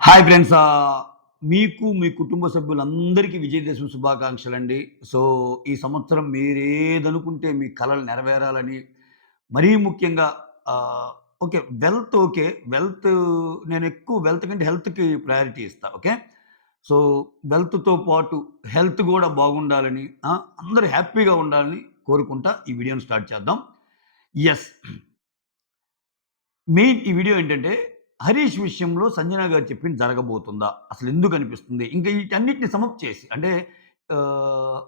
Hi friends. మీకు, మీ కుటుంబ సభ్యులందరికీ విజయదశమి శుభాకాంక్షలండి. సో, ఈ సంవత్సరం మీరేదనుకుంటే మీ కలలు నెరవేరాలని, మరీ ముఖ్యంగా ఓకే. Wealth okay. నేనెక్కువ వెల్త్ కంటే హెల్త్‌కి ప్రయారిటీ ఇస్తా. ఓకే. సో, వెల్త్‌తో పాటు హెల్త్ గూడా బాగుండాలని, అందరూ హ్యాపీగా ఉండాలని కోరుకుంటా ఈ వీడియోని స్టార్ట్ చేద్దాం. యెస్. మెయిన్ ఈ వీడియో ఏంటంటే, హరీష్ విషయంలో సంజన గారు చెప్పింది జరగబోతుందా? అసలెందుకనిపిస్తుంది? ఇంకా ఈటన్నిటిని సమప్ చేసి అంటే ఆహ్,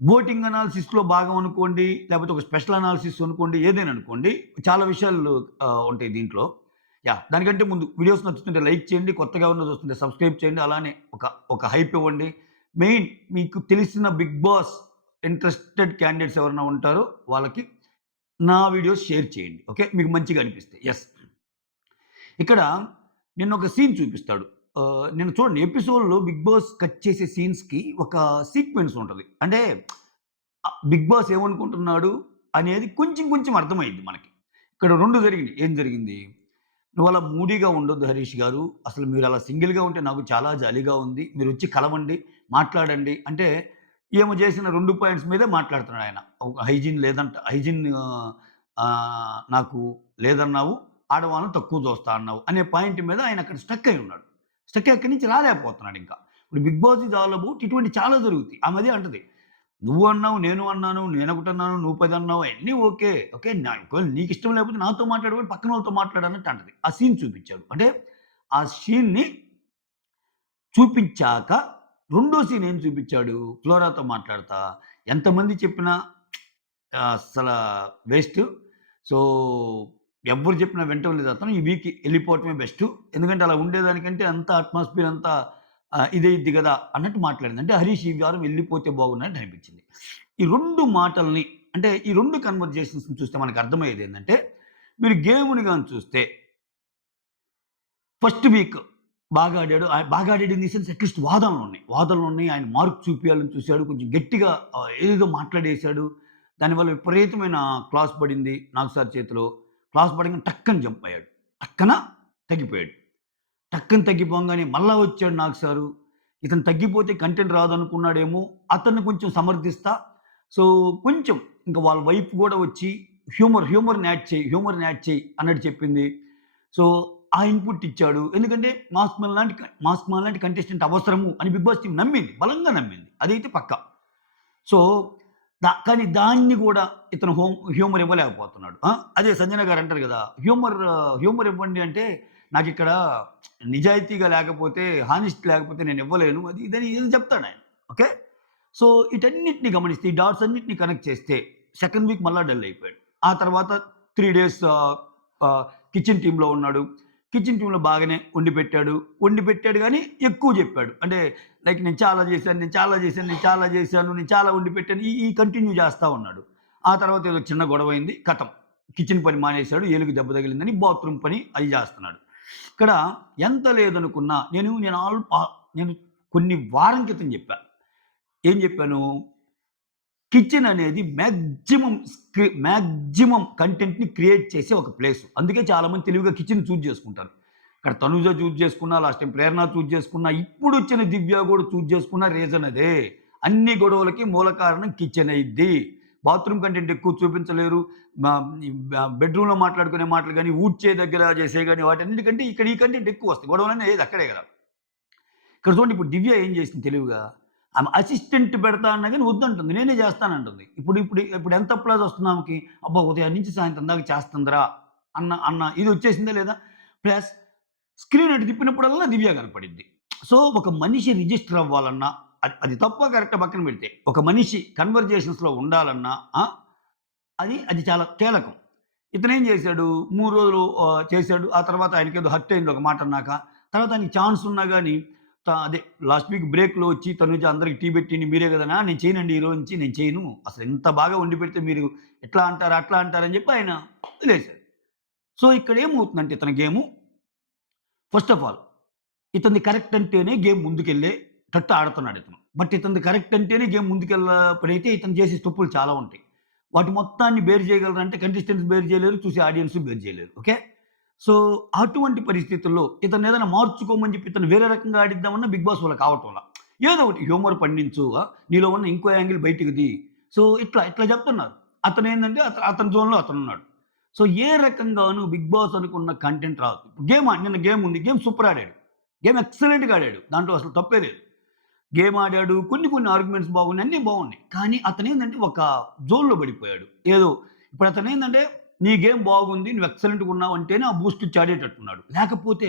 వోటింగ్ అనాలిసిస్‌లో భాగం అనుకోండి, లేపోతే ఒక స్పెషల్ అనాలిసిస్ అనుకోండి, ఏదైనా అనుకోండి. చాలా విషయాలు ఉంటాయి దీంట్లో. దానికంటే ముందు వీడియోస్ నచ్చుతుంటే లైక్ చేయండి. కొత్తగా ఎవరైనా చూస్తుంటే సబ్స్క్రైబ్ చేయండి. అలానే ఒక హైప్ ఇవ్వండి. మెయిన్ మీకు తెలిసిన 'బిగ్ బాస్' ఇంట్రెస్టెడ్ క్యాండిడేట్స్ ఎవరైనా ఉంటారో వాళ్ళకి నా వీడియోస్ షేర్ చేయండి. ఓకే. మీకు మంచిగా అనిపిస్తే. యెస్. ఇక్కడ నిన్నొక సీన్ చూపిస్తాడు. నిన్న చూడండి ఎపిసోడ్‌లో 'బిగ్ బాస్' కట్ చేసే సీన్స్‌కి ఒక సీక్వెన్స్ ఉంటది. అంటే 'బిగ్ బాస్' ఏమనుకుంటున్నాడు అనేది కొంచెం కొంచెం అర్థమైద్ది మనకి. ఇక్కడ 2 జరిగినియి. ఏం జరిగింది? "నువ్వలా మూడీగా ఉండొద్దు హరీష్ గారు. అసలు మీరలా సింగిల్‌గా ఉంటే నాకు చాలా జాలీగా ఉంది. మీరొచ్చి కలవండి, మాట్లాడండి" అంటే ఈమె చేసిన 2 పాయింట్స్ మీదే మాట్లాడుతున్నాడాయన. ఒక హైజీన్ నాకు లేదన్నావు. ఆడవాళ్ళని తక్కువ చూస్తా అన్నావు అనే పాయింట్ మీద ఆయన అక్కడ స్టక్ అయి ఉన్నాడు. స్టక్ అయ్యి అక్కడి నుంచి రాలేకపోతున్నాడింకా. ఇప్పుడు 'Bigg Boss' is all about ఇటువంటివి చాలా జరుగుతాయి. ఆమె అదే అంటది. నువ్వు అన్నావు, నేను అన్నాను, నేనొకటన్నాను, నువ్వు 10 అన్నావు అయన్నీ ఓకే. ఓకే. ఒకవేళ నీకిష్టం లేకపోతే నాతో మాట్లాడకపోతే పక్కనోళ్ళతో మాట్లాడన్నట్టు అంటది. ఆ సీన్ చూపించాడు. అంటే ఆ సీన్‌ని చూపించాక రెండో సీన్ ఏం చూపించాడు? ఫ్లోరాతో మాట్లాడతా ఎంతమంది చెప్పినా అస్సల వేస్టు. సో, ఎవ్వరు చెప్పినా వినటం లేదు అతను. ఈ వీక్ ఎళ్ళిపోవటమే బెస్టు. ఎందుకంటే అలా ఉండేదానికంటే అంతా అట్మాస్ఫియర్ అంతా ఇదయిద్ది గదా! అన్నట్టు మాట్లాడింది. అంటే హరీష్ ఈ వారం ఎళ్ళిపోతే బాగుండని అనిపించింది. ఈ 2 మాటల్ని అంటే ఈ 2 కన్వర్జేషన్స్‌ని చూస్తే మనకు అర్థమయ్యేదేంటంటే, మీరు గేమ్‌ని గాని చూస్తే ఫస్ట్ వీక్ బాగా ఆడాడు. బాగా ఆడాడు ఇన్ ది సెన్స్ అట్‌లీస్ట్ వాదనలున్నాయి. వాదనలున్నాయి. ఆయన మార్క్ చూపియాలని చూసాడు. కొంచెం గట్టిగా ఏదేదో మాట్లాడేశాడు. దానివల్ల విపరీతమైన క్లాస్ పడింది నాగ్ సార్ చేతిలో. క్లాస్ పడంగానే టక్కని జంప్ అయ్యాడు. టక్కన తగ్గిపోయాడు. టక్కన తగ్గిపోంగానే మళ్ళా వచ్చాడు నాగ్ సారు. ఇతను తగ్గిపోతే కంటెంట్ రాదనుకున్నాడేమో, అతన్ని కొంచెం సమర్థిస్తా సో, కొంచెం ఇంక వాళ్ళ వైఫ్ గూడా వచ్చి హ్యూమర్‌ని యాడ్ చెయి అన్నట్టు చెప్పింది. సో, ఆ ఇన్‌పుట్ ఇచ్చాడు. ఎందుకంటే మాస్క్ మ్యాన్ లాంటి కంటెస్టెంట్ అవసరము అని 'బిగ్ బాస్' టీమ్ నమ్మింది. బలంగా నమ్మింది. అదైతే పక్కా. సో, కానీ దాన్ని గూడా ఇతను హ్యూమర్ ఇవ్వలేకపోతున్నాడు. అదే సంజన గారు అంటారు గదా! హ్యూమర్ ఇవ్వండి అంటే నాకిక్కడ నిజాయితీగా లేకపోతే, హానెస్ట్ లేకపోతే నేనివ్వలేను. అది ఇదని ఏదో చెప్తాడాయన. ఓకే. సో, ఈటన్నిటిని గమనిస్తే, ఈ డాట్స్ అన్నిటిని కనెక్ట్ చేస్తే సెకండ్ వీక్ మళ్ళా డల్ అయిపోయాడు. ఆ తర్వాత 3 డేస్ కిచెన్ టీమ్‌లో ఉన్నాడు. కిచెన్ టీమ్‌లో బాగానే వండి పెట్టాడు గానీ ఎక్కువ జెప్పాడు. అంటే లైక్ నేను చాలా వండి పెట్టాను. ఈ ఈ కంటిన్యూ చేస్తా ఉన్నాడు. ఆ తర్వాత ఏదో చిన్న గొడవైంది. ఖతం. కిచెన్ పని మానేశాడు. ఏలుకి దెబ్బ తగిలిందని బాత్రూమ్ పని అది జేస్తున్నాడు. ఇక్కడ ఎంత లేదనుకున్నా నేను కొన్ని వారం క్రితం జెప్పా. ఏం జెప్పాను? కిచెన్ అనేది మాక్సిమం కంటెంట్‌ని క్రియేట్ చేసే ఒక ప్లేసు. అందుకే చాలామంది తెలివిగా కిచెన్ చూజ్ చేసుకుంటారు. ఇక్కడ తనుజ చూజ్ చేసుకున్నా, లాస్ట్ టైమ్ ప్రేరణ చూజ్ చేసుకున్నా, ఇప్పుడొచ్చిన దివ్య గూడా చూజ్ చేసుకున్న రీజన్ అదే. అన్ని గొడవలకి మూల కారణం కిచెన్ అయ్యిద్ది. బాత్రూమ్ కంటెంట్ ఎక్కువ చూపించలేరు. మా బెడ్‌రూమ్‌లో మాట్లాడుకునే మాటలు గాని, ఊడ్చే దగ్గర చేసేయి గాని, వాటన్నిటికంటే ఇక్కడ ఈ కంటెంట్ ఎక్కువొస్తాయి. గొడవలన్నీ అయ్యేది అక్కడే గదా! ఇక్కడ చూడండి ఇప్పుడు దివ్య ఏం చేసింది తెలివిగా, ఆమె అసిస్టెంట్ పెడతా అన్నా గాని వద్దంటుంది. నేనే చేస్తానంటుంది. ఇప్పుడు ఎంత అప్లాజ్ వస్తుంది ఆమెకి. అబ్బా! ఉదయం నుంచి సాయంత్రం దాకా చేస్తుందిరా అన్న అన్న ఇది వచ్చేసిందా లేదా? ప్లస్ స్క్రీన్ అటు తిప్పినప్పుడల్లా దివ్య కనపడిద్ది. సో, ఒక మనిషి రిజిస్టర్ అవ్వాలన్నా అది తప్పో కరెక్టో పక్కన పెడితే, ఒక మనిషి కన్వర్జేషన్స్‌లో ఉండాలన్నా అది చాలా కీలకం. ఇతనేం చేశాడు 3 రోజులు చేశాడు. ఆ తర్వాత ఆయనకేదో హర్ట్ అయింది ఒక మాట అన్నాక. తర్వాత ఆయనకి ఛాన్స్ ఉన్నా గాని అదే లాస్ట్ వీక్ బ్రేక్‌లో వచ్చి తనుజ అందరికి టీ పెట్టింది మీరే గదా! నేను చేయనండి ఈ రోజు నుంచి నేను చేయను. అసలు ఇంత బాగా వండి పెడితే మీరు ఇట్లా అంటారు, అట్లా అంటారని చెప్పి ఆయన వదిలేసాడు. సో, ఇక్కడ ఏమవుతుందంటే ఇతని గేము ఫస్ట్ ఆఫ్ ఆల్ ఇతనిది కరెక్ట్ అంటేనే గేమ్ ముందుకెళ్ళేటట్టు ఆడుతున్నాడు ఇతను. బట్ ఇతనిది కరెక్ట్ అంటేనే గేమ్ ముందుకెళ్ళినప్పుడైతే ఇతను చేసే తప్పులు చాలా ఉంటాయి. వాటి మొత్తాన్ని బేర్ చేయగలరంటే కంటెస్టెంట్స్ బేర్ చేయలేరు. చూసే ఆడియన్స్ బేర్ చేయలేరు. ఓకే. సో, అటువంటి పరిస్థితుల్లో ఇతన్ని ఏదైనా మార్చుకోమని చెప్పి ఇతను వేరే రకంగా ఆడిద్దామన్నా బిగ్ బాస్ వల్ల కావటంలా. ఏదో ఒకటి హ్యూమర్ పండించు, నీలో ఉన్న ఇంకో యాంగిల్ బయటికి తీ. సో, ఇట్లా చెప్తున్నారు. అతనేందంటే అతని జోన్‌లో అతనున్నాడు. సో, ఏ రకంగాను బిగ్ బాస్ అనుకున్న కంటెంట్ రాదు. నిన్న గేమ్ ఉంది. గేమ్ సూపర్ ఆడాడు. గేమ్ ఎక్సలెంట్‌గా ఆడాడు. దాంట్లో అసలు తప్పే లేదు. గేమ్ ఆడాడు. కొన్ని ఆర్గ్యుమెంట్స్ బాగున్నాయి. అన్నీ బాగున్నాయి. కానీ అతనేందంటే ఒక జోన్‌లో పడిపోయాడు. ఏదో ఇప్పుడు అతనేందంటే నీ గేమ్ బాగుంది. నువ్వు ఎక్సలెంట్‌గా ఉన్నావు అంటేనే ఆ బూస్ట్ ఇచ్చి ఆడేటట్టున్నాడు. లేకపోతే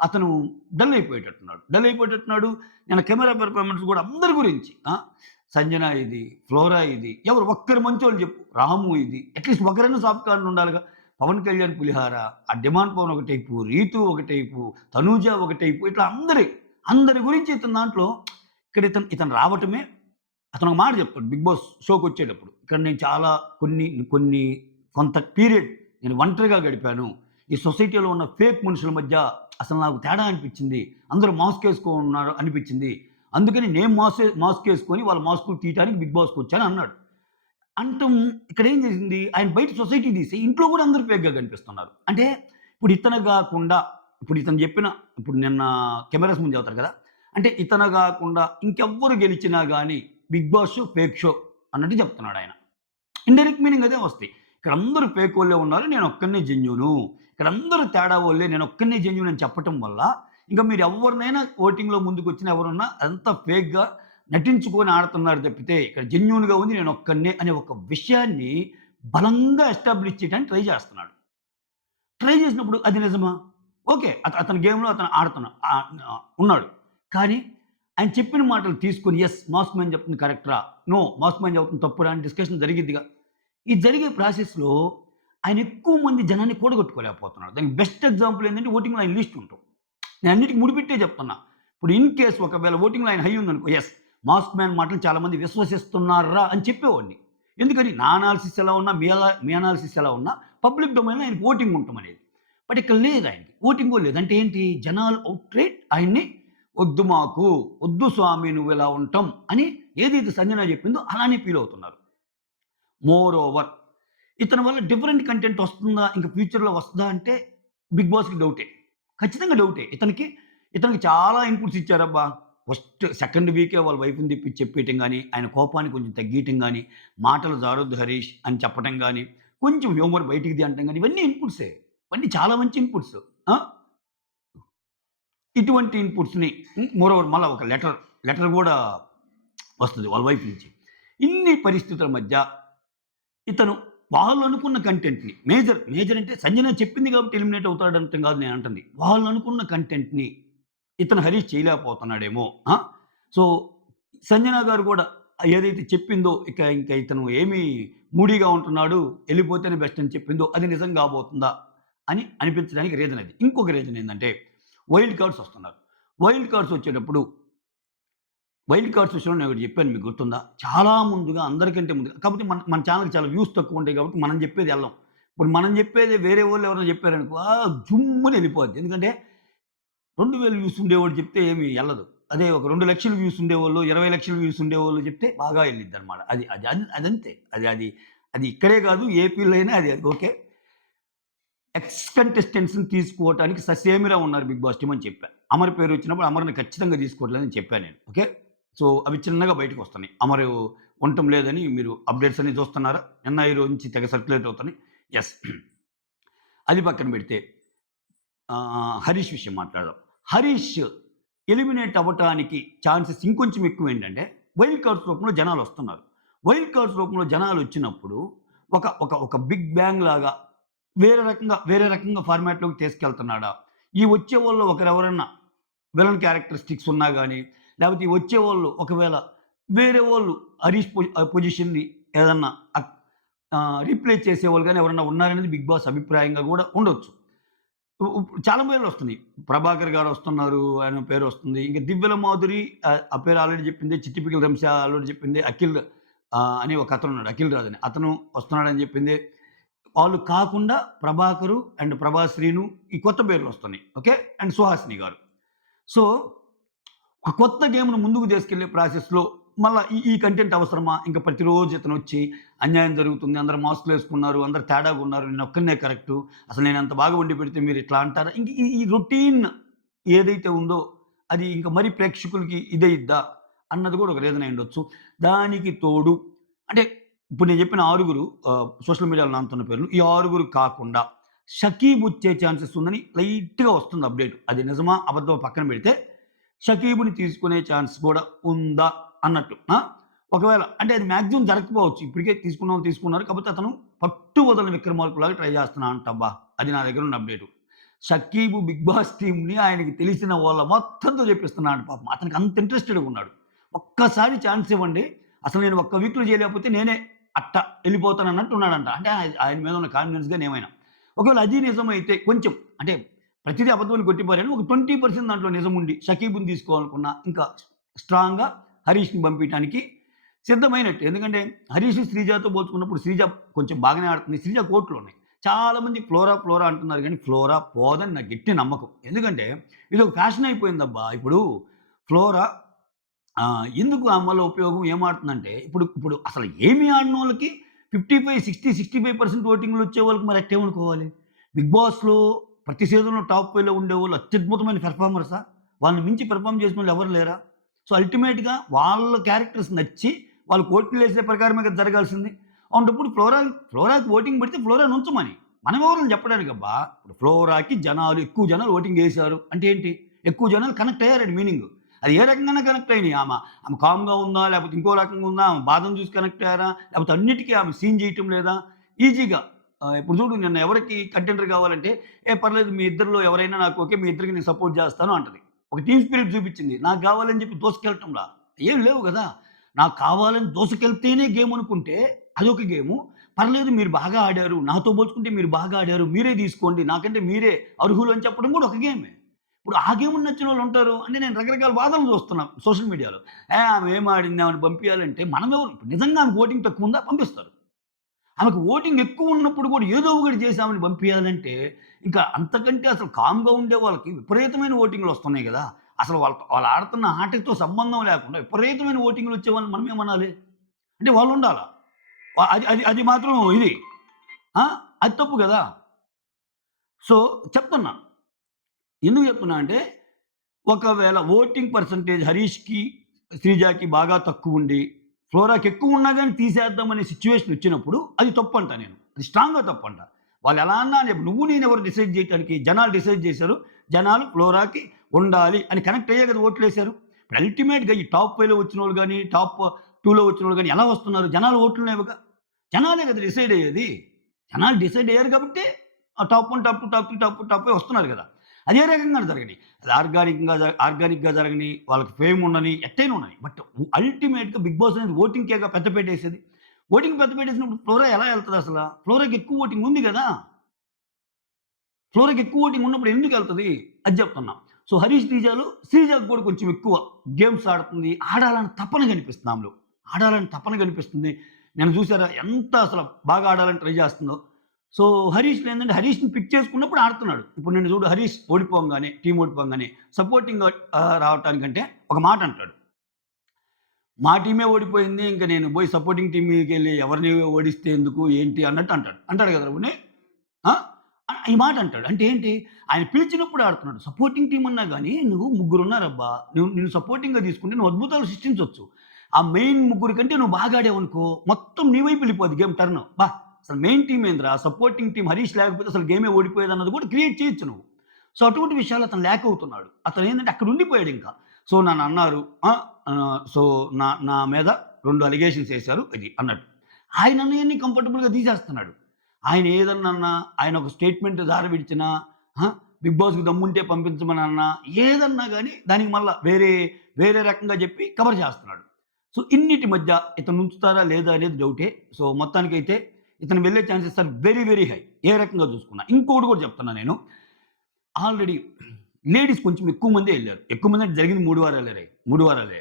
అతను డల్ అయిపోయేటట్టున్నాడు. నిన్న కెమెరా పెర్ఫార్మెన్స్ కూడా అందరి గురించి సంజన ఇది, ఫ్లోరా ఇది, ఎవరు ఒక్కరు మంచోళ్ళు చెప్పు. రాము ఇది. అట్‌లీస్ట్ ఒకరైనా సాఫ్ట్ కార్నర్ ఉండాలిగా. పవన్ కళ్యాణ్ పులిహార, ఆ డిమాండ్ పవన్ ఒక టైపు, రీతు ఒక టైపు, తనూజ ఒక టైపు, ఇట్లా అందరి గురించి ఇతని దాంట్లో ఇక్కడ ఇతను రావటమే అతను ఒక మాట చెప్తాడు బిగ్ బాస్ షోకొచ్చేటప్పుడు. ఇక్కడ నేను చాలా కొంత పీరియడ్ నేను ఒంటరిగా గడిపాను. ఈ సొసైటీలో ఉన్న ఫేక్ మనుషుల మధ్య అసలు నాకు తేడా అనిపించింది. అందరూ మాస్క్ ఏసుకొనున్నారు అనిపించింది. అందుకని నేను మాస్క్ ఏసుకొని వాళ్ళ మాస్కులు తీయటానికి బిగ్ బాస్‌కొచ్చాను అన్నాడు. అంటం ఇక్కడేం చేసింది, ఆయన బయట సొసైటీ తీసి ఇంట్లో కూడా అందరూ ఫేక్‌గా కనిపిస్తున్నారు. అంటే ఇప్పుడు ఇతను గాకుండా ఇప్పుడు నిన్న కెమెరాస్ ముందు చెబుతారు కదా! అంటే ఇతను గాకుండా ఇంకెవ్వరు గెలిచినా గాని Bigg Boss show fake show అన్నట్టు చెప్తున్నాడాయన. ఇండైరెక్ట్ మీనింగ్ అదే వస్తాయి. ఇక్కడ అందరూ ఫేకోళ్ళే ఉన్నారు. నేనొక్కడినే జెన్యూను. ఇక్కడ అందరూ తేడా వోళ్ళే. నేనొక్కడినే జెన్యూన్ అని చెప్పటం వల్ల ఇంకా మీరు ఎవరినైనా ఓటింగ్‌లో ముందుకొచ్చినా ఎవరున్నా అదంతా ఫేక్‌గా నటించుకొని ఆడుతున్నారు తప్పితే ఇక్కడ జెన్యూన్‌గా ఉంది నేనొక్కడినే అనే ఒక విషయాన్ని బలంగా ఎస్టాబ్లిష్ చేయడానికి ట్రై చేస్తున్నాడు. ట్రై చేసినప్పుడు అది నిజమా? ఓకే. అతని గేమ్‌లో అతను ఉన్నాడు. కానీ ఆయన చెప్పిన మాటలు తీసుకొని యెస్ మాస్క్ మ్యాన్ చెప్తుంది కరెక్ట్‌రా? నో మాస్క్ మ్యాన్ చెప్తుంది తప్పురా అని డిస్కషన్ జరిగిద్దిగా. ఈ జరిగే ప్రాసెస్‌లో ఆయన ఎక్కువ మంది జనాన్ని కూడగట్టుకోలేకపోతున్నాడు. దానికి బెస్ట్ ఎగ్జాంపుల్ ఏంటంటే ఓటింగ్‌లో ఆయన లిస్ట్ ఉంటాం. నేను అన్నిటికి ముడిపెట్టే చెప్తున్నా. ఇప్పుడు ఇన్ కేస్ ఒకవేళ ఓటింగ్‌లో ఆయన హై ఉందనుకో యెస్ మాస్క్ మ్యాన్ మాటలు చాలామంది విశ్వసిస్తున్నార్రా అని చెప్పేవాడిని. ఎందుకని నా అనాలిసిస్ ఎలా ఉన్నా మీ అనాలిసిస్ ఎలా ఉన్నా పబ్లిక్ డొమైన్‌లో ఆయనకి ఓటింగ్ ఉండటమనేది. బట్ ఇక్కడ లేదు ఆయనకి. ఓటింగ్ కూడా లేదు. అంటే ఏంటి జనాలు ఔట్‌రైట్ ఆయన్ని వద్దు మాకు, వద్దు స్వామి నువ్విలా ఉంటాం అని ఏదైతే సంజన చెప్పిందో అలానే ఫీల్ అవుతున్నారు. మోర్ ఓవర్ ఇతని వల్ల డిఫరెంట్ కంటెంట్ వస్తుందా? ఇంక ఫ్యూచర్‌లో వస్తదా అంటే బిగ్ బాస్‌కి డౌటే. ఖచ్చితంగా డౌటే. ఇతనికి చాలా ఇన్‌పుట్స్ ఇచ్చారబ్బా! ఫస్ట్ సెకండ్ వీకే వాళ్ళ వైఫ్‌ని తెప్పించి చెప్పేయటం గాని, ఆయన కోపాన్ని కొంచెం తగ్గియటం గాని, మాటలు జారొద్దు హరీష్ అని చెప్పటం గాని, కొంచెం హ్యూమర్ బయటికి తీ అనటం గాని, ఇవన్నీ ఇన్‌పుట్సే. ఇవన్నీ చాలా మంచి ఇన్‌పుట్స్. ఆ! ఇటువంటి ఇన్‌పుట్స్‌ని మోరోవర్ మళ్ళా ఒక లెటర్ గూడా వస్తది వాళ్ళ వైఫ్ నుంచి. ఇన్ని పరిస్థితుల మధ్య ఇతను వాళ్ళనుకున్న కంటెంట్‌ని మేజర్ అంటే సంజన చెప్పింది కాబట్టి ఎలిమినేట్ అవుతాడంటం కాదు నేనంటుంది. వాళ్ళనుకున్న కంటెంట్‌ని ఇతను హరీష్ చేయలేకపోతున్నాడేమో! సో, సంజన గారు కూడా ఏదైతే చెప్పిందో ఇంకా ఇతను ఏమి మూడీగా ఉంటున్నాడు, ఎళ్ళిపోతేనే బెస్ట్ అని చెప్పిందో అది నిజం కాబోతుందా అని అనిపించడానికి రీజన్ అది. ఇంకొక రీజన్ ఏందంటే వైల్డ్ కార్డ్స్ వస్తున్నారు. వైల్డ్ కార్డ్స్ వచ్చేటప్పుడు వైల్డ్ కార్డ్స్ విషయంలో నేను ఒకటి చెప్పాను మీకు గుర్తుందా? చాలా ముందుగా అందరికంటే ముందుగా కాకపోతే మన ఛానెల్‌కి చాలా వ్యూస్ తక్కువుంటాయి కాబట్టి మనం చెప్పేది ఎళ్ళం. ఇప్పుడు మనం చెప్పేది వేరే వోళ్ళు ఎవరైనా చెప్పారనుకో జుమ్మని ఎళ్ళిపోద్ది. ఎందుకంటే 2000 వ్యూస్ ఉండేవాడు చెప్తే ఏమి ఎళ్ళదు. అదే ఒక 2,00,000 వ్యూస్ ఉండేవోళ్ళు, 20,00,000 వ్యూస్ ఉండేవోళ్ళు చెప్తే బాగా ఎళ్ళిద్దనమాట. అదంతే. అది ఇక్కడే కాదు ఏపీలో అయినా అది ఓకే. ఎక్స్ కంటెస్టెంట్స్‌ని తీసుకోవటానికి ససేమిరా ఉన్నారు 'బిగ్ బాస్' టీమ్ అని చెప్పా. అమర్ పేరు వచ్చినప్పుడు అమర్‌ని ఖచ్చితంగా తీసుకోవట్లేదని చెప్పా నేను. ఓకే. సో, అవి చిన్నగా బయటకొస్తున్నాయి. అమరు ఉండటం లేదని మీరు అప్డేట్స్ అన్ని చూస్తున్నారా? నిన్న ఈ రోజు నుంచి తెగ సర్క్యులేట్ అవుతున్నాయి. యెస్. అది పక్కన పెడితే హరీష్ విషయం మాట్లాడదాం. హరీష్ ఎలిమినేట్ అవ్వటానికి ఛాన్సెస్ ఇంకొంచెం ఎక్కువేంటంటే వైల్డ్ కార్డ్స్ రూపంలో జనాలొస్తున్నారు. వైల్డ్ కార్డ్స్ రూపంలో జనాలొచ్చినప్పుడు ఒక బిగ్ బ్యాంగ్ లాగా వేరే రకంగా ఫార్మాట్‌లోకి తీసుకెళ్తున్నాడా? ఈ వచ్చేవాళ్ళు ఒకరెవరన్నా విలన్ క్యారెక్టరిస్టిక్స్ ఉన్నా గాని, లేపోతే ఈ వచ్చేవాళ్ళు ఒకవేళ వేరే వోళ్ళు హరీష్ పొజిషన్‌ని ఏదన్నా రీప్లేస్ చేసేవాళ్ళు గాని ఎవరన్నా ఉన్నారనేది బిగ్ బాస్ అభిప్రాయంగా గూడా ఉండొచ్చు. చాలా పేర్లొస్తున్నాయి. 'ప్రభాకర్' గారొస్తున్నారు. ఆయన పేరొస్తుంది. ఇంక 'దివ్యల మాధురి' ఆ పేరు ఆల్రెడీ చెప్పింది. 'చిట్టిపిగిలి రంశ' ఆల్రెడీ చెప్పింది. అఖిల్ అని ఒకతనున్నాడు. అఖిల్ రాజ్ అని. అతను వస్తున్నాడని చెప్పింది. వాళ్ళు కాకుండా 'ప్రభాకరు' అండ్ 'ప్రభాశ్రీను' ఈ కొత్త పేర్లొస్తున్నాయి. ఓకే. అండ్ 'సుహాసిని' గారు. సో, ఒక కొత్త గేమ్‌ను ముందుకు తీసుకెళ్ళే ప్రాసెస్‌లో మళ్ళా ఈ కంటెంట్ అవసరమా? ఇంక ప్రతిరోజు ఇతనొచ్చి అన్యాయం జరుగుతుంది. అందరూ మాస్కులేసుకున్నారు. అందరూ తేడాగున్నారు. నేనొక్కడినే కరెక్టు. అసలు నేనంత బాగా వండి పెడితే మీరిట్లా అంటారా? ఇంక ఈ రొటీన్ ఏదైతే ఉందో అది ఇంక మరి ప్రేక్షకులకి ఇదయిద్దా? అన్నది కూడా ఒక రీజన్ అయ్యుండొచ్చు. దానికి తోడు అంటే ఇప్పుడు నేను చెప్పిన 6 సోషల్ మీడియాలో నానుతున్న పేర్లు. ఈ 6 కాకుండా షకీబ్ వచ్చే ఛాన్సెస్ ఉందని లైట్‌గా వస్తుంది అప్‌డేట్. అది నిజమా? అబద్ధమా పక్కన పెడితే షకీబుని తీసుకునే ఛాన్స్ కూడా ఉందా అన్నట్టు. ఒకవేళ అంటే అది మాక్సిమం జరగకపోవచ్చు. ఇప్పటికే తీసుకున్నోళ్ళు తీసుకున్నారు. కాకపోతే అతను పట్టు వదలని విక్రమార్కుడులాగా ట్రై చేస్తున్నా అంటబ్బా! అది నా దగ్గర ఉన్న అప్‌డేటు. షకీబు 'బిగ్ బాస్' టీమ్‌ని ఆయనకి తెలిసిన వాళ్ళ మొత్తంతో చెప్పిస్తున్నాడు పాపం. అతనికి అంత ఇంట్రెస్టెడ్‌గా ఉన్నాడు. ఒక్కసారి ఛాన్స్ ఇవ్వండి. అసలు నేను ఒక్క వీక్‌లో చేయలేకపోతే నేనే అట్ట ఎళ్ళిపోతానన్నట్టు ఉన్నాడంట. అంటే ఆయన మీద ఉన్న కాన్ఫిడెన్స్ గాని ఏమైనా. ఒకవేళ అది నిజమైతే కొంచెం అంటే ప్రతిదీ అబద్ధమని కొట్టిపారని ఒక 20% దాంట్లో నిజముండి షకీబుని తీసుకోవాలనుకున్నా ఇంకా స్ట్రాంగ్‌గా హరీష్‌ని పంపియటానికి సిద్ధమైనట్టు. ఎందుకంటే హరీష్, శ్రీజాతో పోల్చుకున్నప్పుడు శ్రీజ కొంచెం బాగానే ఆడుతుంది. శ్రీజ కోర్టులో ఉన్నాయి. చాలామంది ఫ్లోరా అంటున్నారు గానీ ఫ్లోరా పోదని నా గట్టి నమ్మకం. ఎందుకంటే ఇదొక ఫ్యాషన్ అయిపోయిందబ్బా! ఇప్పుడు ఫ్లోరా ఎందుకు ఆమె వల్ల ఉపయోగం ఏమాడుతుందంటే ఇప్పుడు అసలు ఏమి ఆడనోళ్ళకి 55, 60, 65% ఓటింగ్‌లు వచ్చే వాళ్ళకి మరి ఎట్టేమనుకోవాలి? 'బిగ్ బాస్‌లో' ప్రతి సీజన్‌లో టాప్ 5లో ఉండేవాళ్ళు అత్యద్భుతమైన పెర్ఫార్మర్సా? వాళ్ళని మించి పెర్ఫార్మ్ చేసినోళ్ళు ఎవరు లేరా? సో, అల్టిమేట్‌గా వాళ్ళ క్యారెక్టర్స్ నచ్చి వాళ్ళు ఓట్లేసే ప్రకారమే కదా జరగాల్సింది. అలాంటప్పుడు ఫ్లోరాకి ఓటింగ్ పెడితే ఫ్లోరాని ఉంచమని. మనమెవరం చెప్పడానికబ్బా! ఇప్పుడు ఫ్లోరాకి ఎక్కువ జనాలు ఓటింగ్ ఏశారు అంటే ఏంటి? ఎక్కువ జనాలు కనెక్ట్ అయ్యారని మీనింగు. అది ఏ రకంగానే కనెక్ట్ అయినియి. ఆమె కామ్‌గా ఉందా? లేపోతే ఇంకో రకంగా ఉందా? ఆమె బాధను చూసి కనెక్ట్ అయ్యారా? లేపోతే అన్నిటికి ఆమె సీన్ చేయటం లేదా? ఈజీగా ఇప్పుడు చూడు నిన్న ఎవరికి కంటెంటర్ కావాలంటే, పర్లేదు మీ ఇద్దరిలో ఎవరైనా నాకు ఓకే. మీ ఇద్దరికి నేను సపోర్ట్ చేస్తాను అంటది. ఒక టీమ్ స్పిరిట్ చూపిచ్చింది. నాకు కావాలని చెప్పి దోసుకెళ్ళటంలా. ఏం లేవు గదా! నాకు కావాలని దోసుకెళ్తేనే గేమ్ అనుకుంటే అదొక గేము. పర్లేదు మీరు బాగా ఆడారు. నాతో పోల్చుకుంటే మీరు బాగా ఆడారు. మీరే తీసుకోండి. నాకంటే మీరే అర్హులు అని చెప్పడం కూడా ఒక గేమే. ఇప్పుడు ఆ గేముని నచ్చినోళ్ళుంటారు. అంటే నేను రకరకాల వాదనలు చూస్తున్నా సోషల్ మీడియాలో. ఆమె ఏం ఆడింది ఆమెను పంపియాలంటే మనమెవరు నిజంగా ఆమెకు ఓటింగ్ తక్కువుందా? పంపిస్తారు. ఆమెకు ఓటింగ్ ఎక్కువున్నప్పుడు కూడా ఏదో ఒకటి చేసి ఆమెను పంపియాలంటే ఇంకా అంతకంటే అసలు కామ్‌గా ఉండే వాళ్ళకి విపరీతమైన ఓటింగ్‌లొస్తున్నాయి గదా! అసలు వాళ్ళు ఆడుతున్న ఆటతో సంబంధం లేకుండా విపరీతమైన ఓటింగ్‌లొచ్చే వాళ్ళని మనమేమనాలి? అంటే వాళ్ళుండాలా. అది అది అది మాత్రం ఇది. ఆ! అది తప్పు గదా! సో, చెప్తున్నా. ఎందుకు చెప్తున్నా అంటే ఒకవేళ ఓటింగ్ పర్సెంటేజ్ హరీష్‌కి, శ్రీజాకి బాగా తక్కువుండి, ఫ్లోరాకి ఎక్కువున్నా గాని తీసేద్దామనే సిట్యుయేషన్ వచ్చినప్పుడు అది తప్పంట నేను. అది స్ట్రాంగ్‌గా తప్పంట. వాళ్ళు ఎలా అన్నా అని నువ్వు నేనెవరు డిసైడ్ చేయటానికి? జనాలు డిసైడ్ చేశారు. జనాలు ఫ్లోరాకి ఉండాలి అని కనెక్ట్ అయ్యే కదా ఓట్లేశారు. ఇప్పుడు అల్టిమేట్‌గా ఈ టాప్ 5లో వచ్చినోళ్ళు గాని, టాప్ 2లో వచ్చినోళ్ళు గాని ఎలా వస్తున్నారు? జనాలు ఓట్లునేవిగా. జనాలే కదా డిసైడ్ అయ్యేది. జనాలు డిసైడ్ అయ్యారు కాబట్టే ఆ టాప్ 1, టాప్ 2, టాప్ 3, టాప్ 5 వస్తున్నారు కదా! అదే రకంగా జరగని. అది ఆర్గానిక్‌గా జరగని, వాళ్ళకి ఫేమ్ ఉండని, ఎట్టైనా ఉండని. బట్ అల్టిమేట్‌గా 'బిగ్ బాస్' అనేది ఓటింగ్‌కేగా పెద్దపీటేసేది. ఓటింగ్‌కి పెద్దపీటేసినప్పుడు ఫ్లోరా ఎలా ఎళ్తదసల? ఫ్లోరాకి ఎక్కువ ఓటింగ్ ఉంది గదా! ఫ్లోరాకి ఎక్కువ ఓటింగ్ ఉన్నప్పుడు ఎందుకెళ్తది? అది చెప్తున్నా. సో, 'హరీష్' శ్రీజాకి కూడా కొంచెం ఎక్కువ గేమ్స్ ఆడుతుంది. ఆడాలని తపన కనిపిస్తుంది ఆమెలో. ఆడాలని తపన కనిపిస్తుంది. నిన్న చూసారా ఎంత అసలు బాగా ఆడాలని ట్రై చేస్తుందో. సో, హరీష్‌లో ఏందంటే హరీష్‌ని పిక్ చేసుకున్నప్పుడు ఆడుతున్నాడు. ఇప్పుడు నిన్ను చూడు హరీష్ ఓడిపోంగానే, టీమ్ ఓడిపోంగానే సపోర్టింగ్‌గా రావటానికంటే ఒక మాట అంటాడు. మా టీమే ఓడిపోయింది. ఇంక నేను పోయి సపోర్టింగ్ టీమ్ మీదకెళ్ళి ఎవరిని ఓడిస్తే ఎందుకు? ఏంటి? అన్నట్టు అంటాడు. అంటాడు కదా! రఘుని. ఆ! ఈ మాట అంటాడు. అంటే ఏంటి? ఆయన పిలిచినప్పుడు ఆడుతున్నాడు. సపోర్టింగ్ టీమ్ అన్నా గాని నువ్వు ముగ్గురున్నారబ్బా! నిన్ను సపోర్టింగ్‌గా తీసుకుంటే నువ్వు అద్భుతాలు సృష్టించొచ్చు. ఆ మెయిన్ ముగ్గురు కంటే నువ్వు బాగా ఆడావనుకో మొత్తం నీ వైపు వెళ్ళిపోద్ది గేమ్ టర్న్. అసలు మెయిన్ టీమ్ ఏందిరా? సపోర్టింగ్ టీమ్ హరీష్ లేకపోతే అసలు గేమే ఓడిపోయేదన్నది కూడా క్రియేట్ చేయొచ్చు నువ్వు. సో, అటువంటి విషయాలు అతను లేక్ అవుతున్నాడు. అతనేందంటే అక్కడ ఉండిపోయాడింకా. సో, నన్నన్నారు. సో, నా నా మీద 2 అలిగేషన్స్ ఏశారు ఇది అన్నట్టు. ఆయన అన్నయన్ని కంఫర్టబుల్‌గా తీసేస్తున్నాడు. ఆయన ఏదన్నా ఆయన ఒక స్టేట్మెంట్ జార విడిచినా, ఆ! 'బిగ్ బాస్‌కి' దమ్ముంటే పంపించమనన్నా, ఏదన్నా గాని దానికి మళ్ళా వేరే రకంగా జెప్పి కవర్ చేస్తున్నాడు. సో, ఇన్నిటి మధ్య ఇతను ఉంచుతారా లేదా అనేది డౌటే. సో, మొత్తానికైతే ఇతను వెళ్ళే ఛాన్సెస్ ఆర్ వెరీ హై. ఏ రకంగా చూసుకున్నా. ఇంకోటి కూడా చెప్తున్నా నేను. ఆల్రెడీ లేడీస్ కొంచెం ఎక్కువ మందే ఎళ్లారు. ఎక్కువ మంది అంటే జరిగింది 3 వారాలేరే. 3 వారాలే.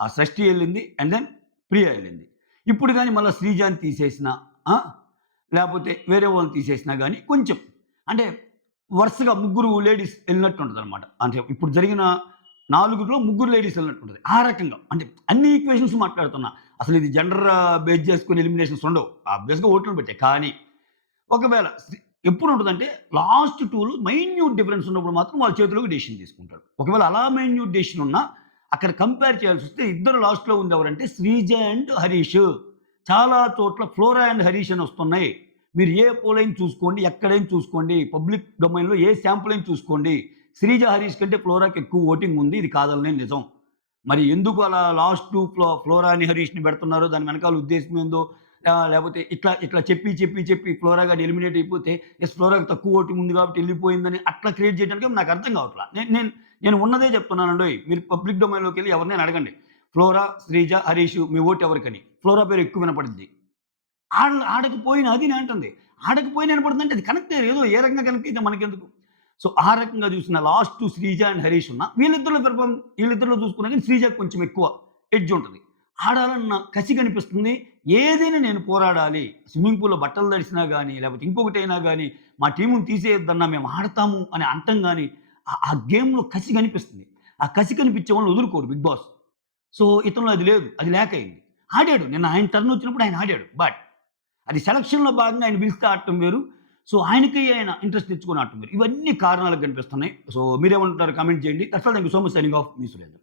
ఆ షష్ఠి ఎళ్ళింది. అండ్ దెన్ ప్రియ ఎళ్ళింది. ఇప్పుడు గాని మళ్ళా శ్రీజాని తీసేసినా, ఆ! లేపోతే వేరే వాళ్ళని తీసేసినా గాని కొంచెం అంటే వరుసగా ముగ్గురు లేడీస్ ఎళ్ళినట్టు ఉంటదనమాట. అంటే ఇప్పుడు జరిగిన 4గురిలో ముగ్గురు లేడీస్ వెళ్ళినట్టుంటది. ఆ రకంగా అంటే అన్ని ఈక్వేషన్స్ మాట్లాడుతున్నా. అసలు ఇది జెండర్ బేస్ చేసుకొని ఎలిమినేషన్స్ ఉండవు. ఆబ్వియస్‌గా ఓట్లను బట్టే. కానీ ఒకవేళ ఎప్పుడుంటదంటే లాస్ట్ 2లో మైన్యూట్ డిఫరెన్స్ ఉన్నప్పుడు మాత్రం వాళ్ళ చేతిలోకి డెసిషన్ తీసుకుంటాడు. ఒకవేళ అలా మైన్యూట్ డెసిషన్ ఉన్నా అక్కడ కంపేర్ చేయాల్సొస్తే ఇద్దరు లాస్ట్‌లో ఉండేవారంటే శ్రీజ అండ్ హరీష్. చాలా చోట్ల ఫ్లోరా అండ్ హరీష్ అని వస్తున్నాయి. మీరు ఏ పోలైన చూసుకోండి, ఎక్కడైనా చూసుకోండి, పబ్లిక్ డొమైన్‌లో ఏ శాంపుల్ అయిన చూసుకోండి. శ్రీజ, హరీష్ కంటే ఫ్లోరాకి ఎక్కువ ఓటింగ్ ఉంది. ఇది కాదనలేని నిజం. మరి ఎందుకు అలా లాస్ట్ ఫ్లోరాని, హరీష్‌ని పెడుతున్నారో దాని వెనకాల ఉద్దేశ్యం ఏందో లేపోతే ఇట్లా ఇట్లా చెప్పి ఫ్లోరా గాని ఎలిమినేట్ అయిపోతే ఫ్లోరాకి తక్కువ ఓటింగ్ ఉంది కాబట్టి ఎళ్ళిపోయిందని అట్లా క్రియేట్ చేయడానికి నాకు అర్థం కావట్లా. నేను నేను నేను ఉన్నదే చెప్తున్నానండోయ్. మీరు పబ్లిక్ డొమైన్‌లోకెళ్ళి ఎవరినైనా అడగండి. ఫ్లోరా, శ్రీజ, హరీష్ మీ ఓటు ఎవరికని? ఫ్లోరా పేరు ఎక్కువ వినపడిద్ది. ఆడకపోయినా అది నేనంటుంది. ఆడకపోయినా వినపడుతుందంటే అది కనెక్ట్ అయ్యారు. ఏదో ఏ రకంగా కనెక్ట్ అయితే మనకెందుకు? సో, ఆ రకంగా చూసిన లాస్ట్ శ్రీజ అండ్ హరీష్ ఉన్న వీళ్ళిద్దరిలో చూసుకున్నా గాని శ్రీజకి కొంచెం ఎక్కువ ఎడ్జ్ ఉంటది. ఆడాలన్న కసి కనిపిస్తుంది. ఏదైనా నేను పోరాడాలి. స్విమ్మింగ్ పూల్‌లో బట్టలు తడిసినా గాని, లేకపోతే ఇంకొకటైనా గాని, మా టీముని తీసేయొద్దన్నా మేము ఆడతాము అని అనటం గాని, ఆ గేమ్‌లో కసి కనిపిస్తుంది. ఆ కసి కనిపించే వాళ్ళని వదులుకోడు బిగ్ బాస్. సో, ఇతనిలో అది లేదు. అది లేక అయింది. ఆడాడు. నిన్న ఆయన టర్న్ వచ్చినప్పుడు ఆయన ఆడాడు. బట్ అది సెలక్షన్‌లో భాగంగా ఆయన పిలిస్తే ఆడటం వేరు. సో, ఆయనకి ఆయన ఇంట్రెస్ట్ తెచ్చుకొని ఆడటం వేరు. ఇవన్నీ కారణాలు కనిపిస్తున్నాయి. సో, మీరేమంటున్నారో కామెంట్ చేయండి. That's all. Thank you so much. Signing off. Me Surender.